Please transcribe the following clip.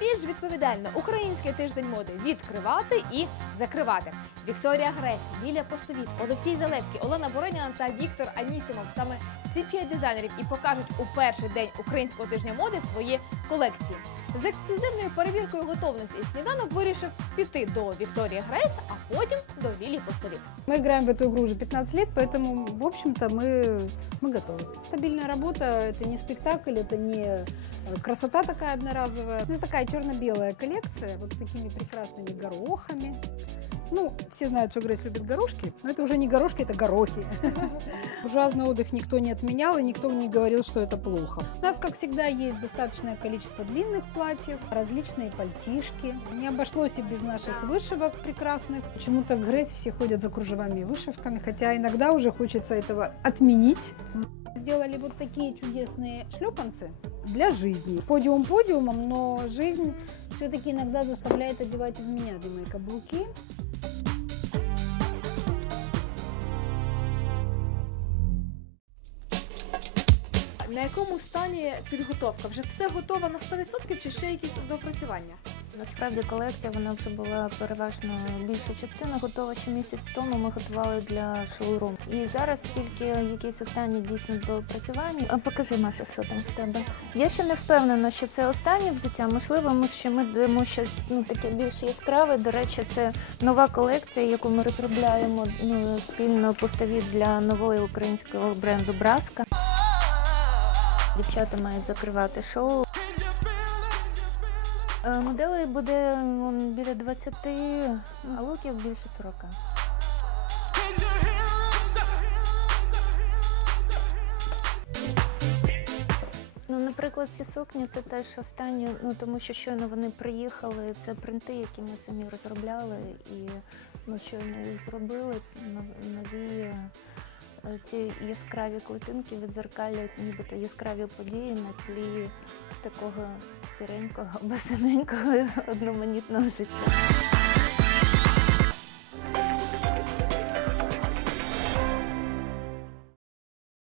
більш відповідально український тиждень моди відкривати і закривати. Вікторія Гресь, Лілія Постовіт, Олексій Залевський, Олена Бороняна та Віктор Анісімов. Саме ці п'ять дизайнерів і покажуть у перший день українського тижня моди свої колекції. З ексклюзивною перевіркою готовності сніданок вирішив піти до Вікторії Грейс, а потім до Лілії Постовіт. Мы играем в эту игру уже 15 лет, поэтому, в общем-то, мы, мы готовы. Стабильная работа, это не спектакль, это не э, красота такая одноразовая. У нас такая черно-белая коллекция, вот с такими прекрасными горохами. ну, все знают, что Грейс любит горошки, но это уже не горошки, это горохи. Буржуазный отдых никто не отменял, и никто не говорил, что это плохо. У нас, как всегда, есть достаточное количество длинных платьев, различные пальтишки. Не обошлось и без наших вышивок прекрасных. Почему-то Грейс все ходят за кружевами и вышивками, хотя иногда уже хочется этого отменить. Сделали вот такие чудесные шлепанцы для жизни. Подиум подиумом, но жизнь все-таки иногда заставляет одевать в меня мои каблуки. На якому стані підготовка? Вже все готово на 100% чи ще якісь допрацювання? Насправді колекція вона вже була переважно більша частина готова ще місяць тому. Ми готували для шоурум. І зараз тільки якісь останні дійсно допрацювання. А покажи, Маша, що там в тебе. Я ще не впевнена, що це останнє взуття. Можливо, ми ще ми дамо щось ну таке більш яскраве. До речі, це нова колекція, яку ми розробляємо ну, спільно поставі для нової українського бренду Браска. Дівчата мають закривати шоу. Е, Моделей буде біля 20, а луків більше 40. Ну, наприклад, ці сукні це теж останні, ну тому що щойно вони приїхали. Це принти, які ми самі розробляли, і ну, щойно їх зробили. Нові ці яскраві клітинки відзеркалюють нібито яскраві події на тлі такого сіренького, басаненького, одноманітного життя.